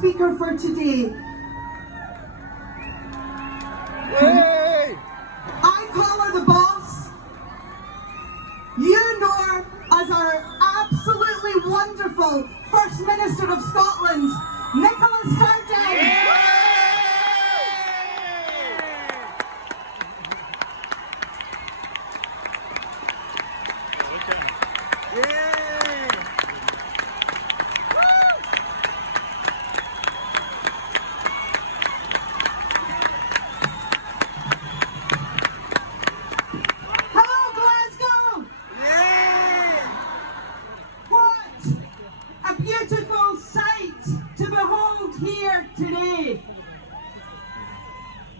speaker for today. Yay! I call her the boss. You know her as our absolutely wonderful First Minister of Scotland, Nicola Sturgeon. Yay! Hello, Glasgow. What a beautiful sight to behold here today.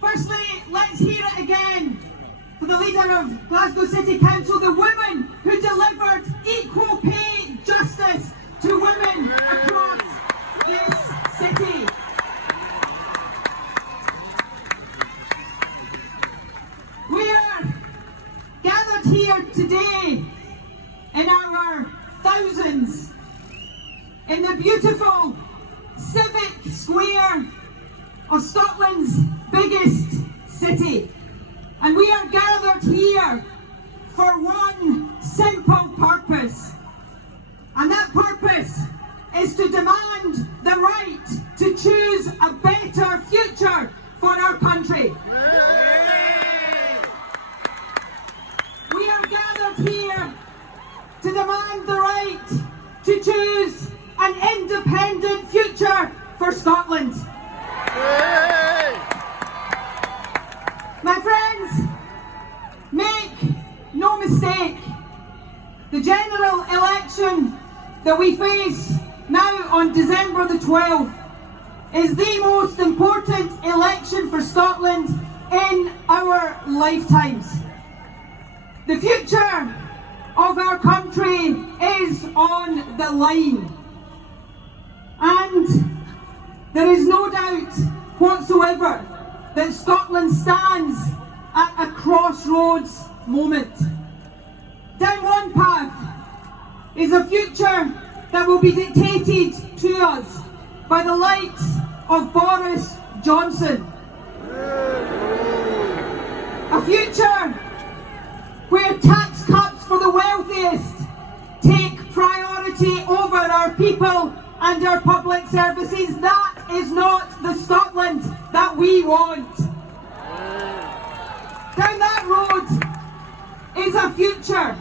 Firstly, let's hear it again for the leader of Glasgow City Council, the woman who delivered equal pay justice to women across this city. We are gathered here today in our thousands in the beautiful civic square of Scotland's biggest city. And we are gathered here for one simple purpose. And that purpose is to demand the right to choose a better future for our country. We are gathered here to demand the right to choose an independent future for Scotland. My friends, make no mistake, the general election that we face now on December the 12th is the most important election for Scotland in our lifetimes. The future of our country is on the line, and there is no doubt whatsoever that Scotland stands at a crossroads moment. Down one path is a future that will be dictated to us by the likes of Boris Johnson. A future where tax cuts for the wealthiest take priority over our people and our public services. That is not the Scotland that we want. Down that road is a future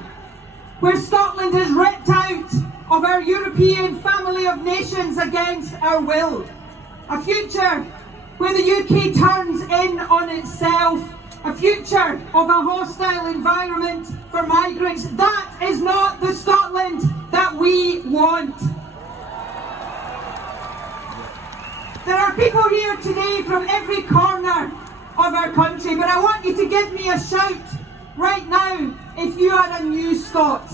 where Scotland is ripped out of our European family of nations against our will. A future where the UK turns in on itself. A future of a hostile environment for migrants. That is not the Scotland that we want. There are people here today from every corner of our country, but I want you to give me a shout right now if you are a new Scot.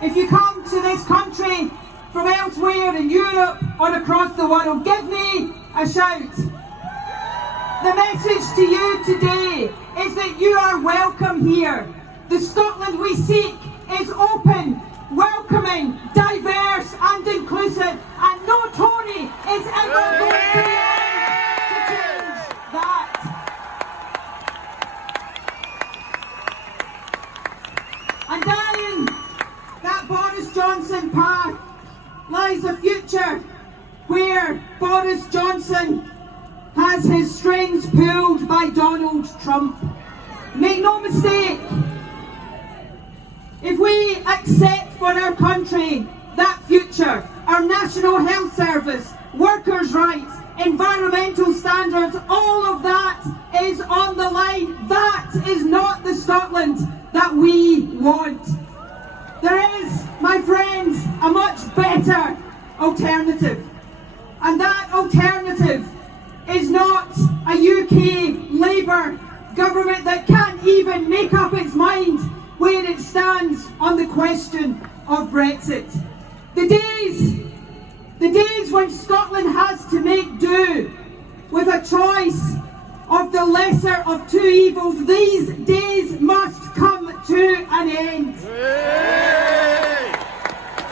If you come to this country from elsewhere in Europe or across the world, give me a shout. The message to you today is that you are welcome here. The Scotland we seek is open, welcoming, diverse and inclusive, and no Tory is ever going to be able to change that. And down that Boris Johnson path lies a future where Boris Johnson has his strings pulled by Donald Trump. Make no mistake, if we accept for our country that future, our National Health Service, workers' rights, environmental standards, all of that is on the line. That is not the Scotland that we want. There is, my friends, a much better alternative. And that alternative is not a UK Labour government that can't even make up its mind where it stands on the question of Brexit. The days when Scotland has to make do with a choice of the lesser of two evils, these days must come to an end.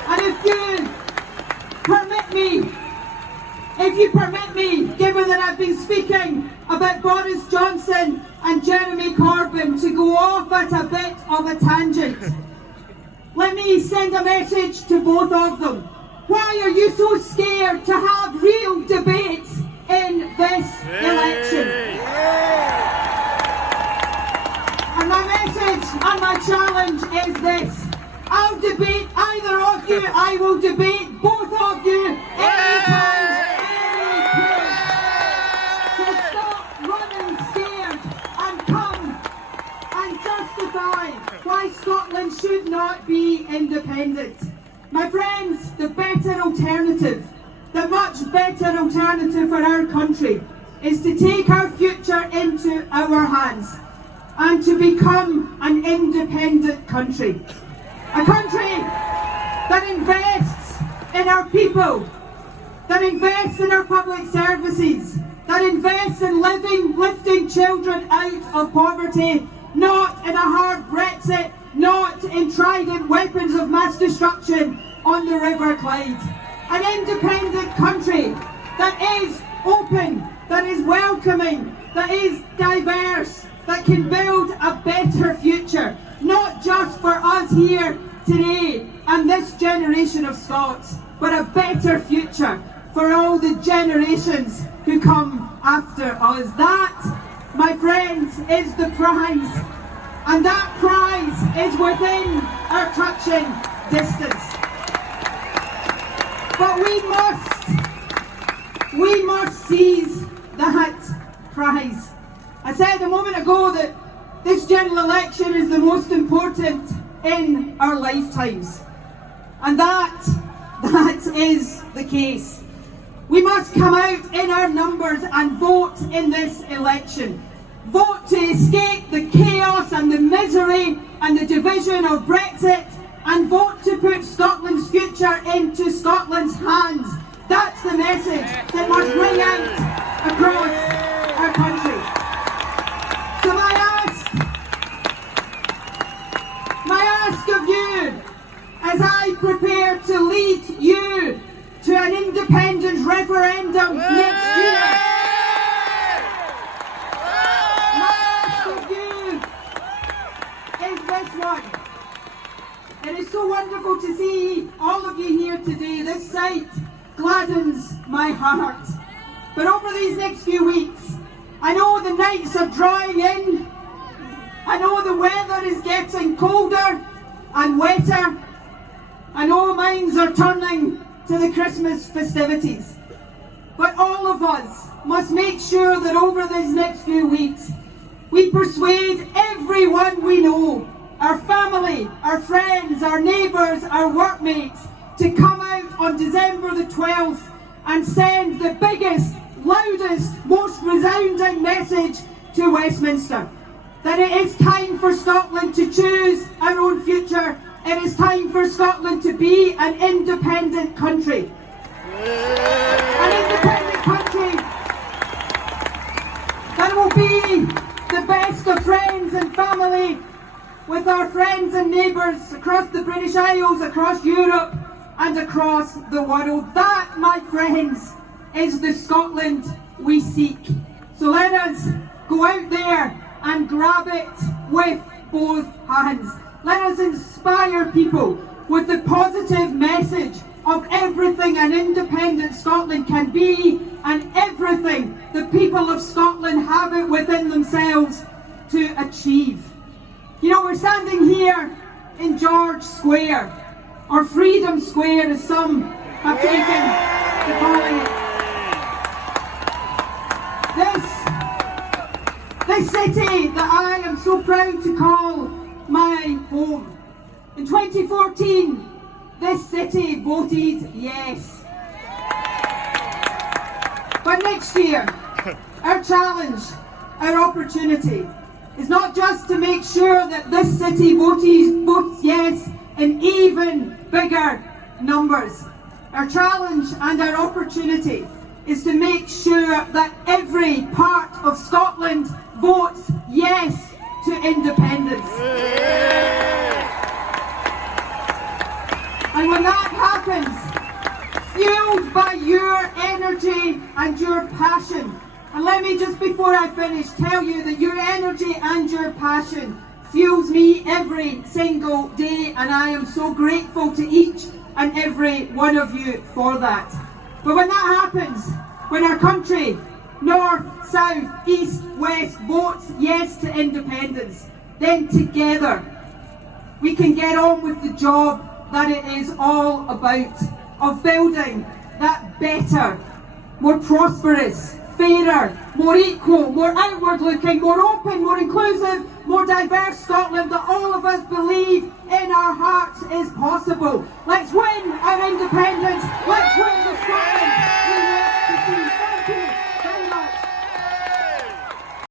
And if you permit me, if you permit me, given that I've been speaking about Boris Johnson and Jeremy Corbyn, to go off at a bit of a tangent. Let me send a message to both of them. Why are you so scared to have real debates in this election? And my message and my challenge is this. I'll debate either of you. I will debate both of you anytime, any place. So stop running scared and come and justify why Scotland should not be independent. My friends, the better alternative, the much better alternative for our country is to take our future into our hands and to become an independent country. A country that invests in our people, that invests in our public services, that invests in lifting children out of poverty, not in a hard Brexit, not in trident weapons of mass destruction on the River Clyde. An independent country that is open, that is welcoming, that is diverse, that can build a better future, not just for us here today and this generation of Scots, but a better future for all the generations who come after us. That, my friends, is the prize, and that prize is within our touching distance. But we must seize that prize. I said a moment ago that this general election is the most important in our lifetimes. And that is the case. We must come out in our numbers and vote in this election. Vote to escape the chaos and the misery and the division of Brexit, and vote to put Scotland's future into Scotland's hands. That's the message that must ring out across our country. So my ask of you, as I prepare to lead you to an independence referendum next year, my ask of you is this one. It is so wonderful to see all of you here today. This sight gladdens my heart. But over these next few weeks, I know the nights are drawing in. I know the weather is getting colder and wetter. I know minds are turning to the Christmas festivities. But all of us must make sure that over these next few weeks, we persuade everyone we know, our family, our friends, our neighbours, our workmates, to come out on December the 12th and send the biggest, loudest, most resounding message to Westminster. That it is time for Scotland to choose our own future. It is time for Scotland to be an independent country. An independent country that will be the best of friends and family with our friends and neighbours across the British Isles, across Europe and across the world. That, my friends, is the Scotland we seek. So let us go out there and grab it with both hands. Let us inspire people with the positive message of everything an independent Scotland can be and everything the people of Scotland have it within themselves to achieve. You know, we're standing here in George Square, or Freedom Square as some have taken to calling it. This city that I am so proud to call my home. In 2014, this city voted yes. But next year, our challenge, our opportunity, is not just to make sure that this city votes yes in even bigger numbers. Our challenge and our opportunity is to make sure that every part of Scotland votes yes to independence. And when that happens, fueled by your energy energy and your passion. And let me just before I finish tell you that your energy and your passion fuels me every single day, and I am so grateful to each and every one of you for that. But when that happens, when our country, north, south, east, west, votes yes to independence, then together we can get on with the job that it is all about, of building that better, more prosperous, fairer, more equal, more outward looking, more open, more inclusive, more diverse Scotland that all of us believe in our hearts is possible. Let's win our independence, let's win the Scotland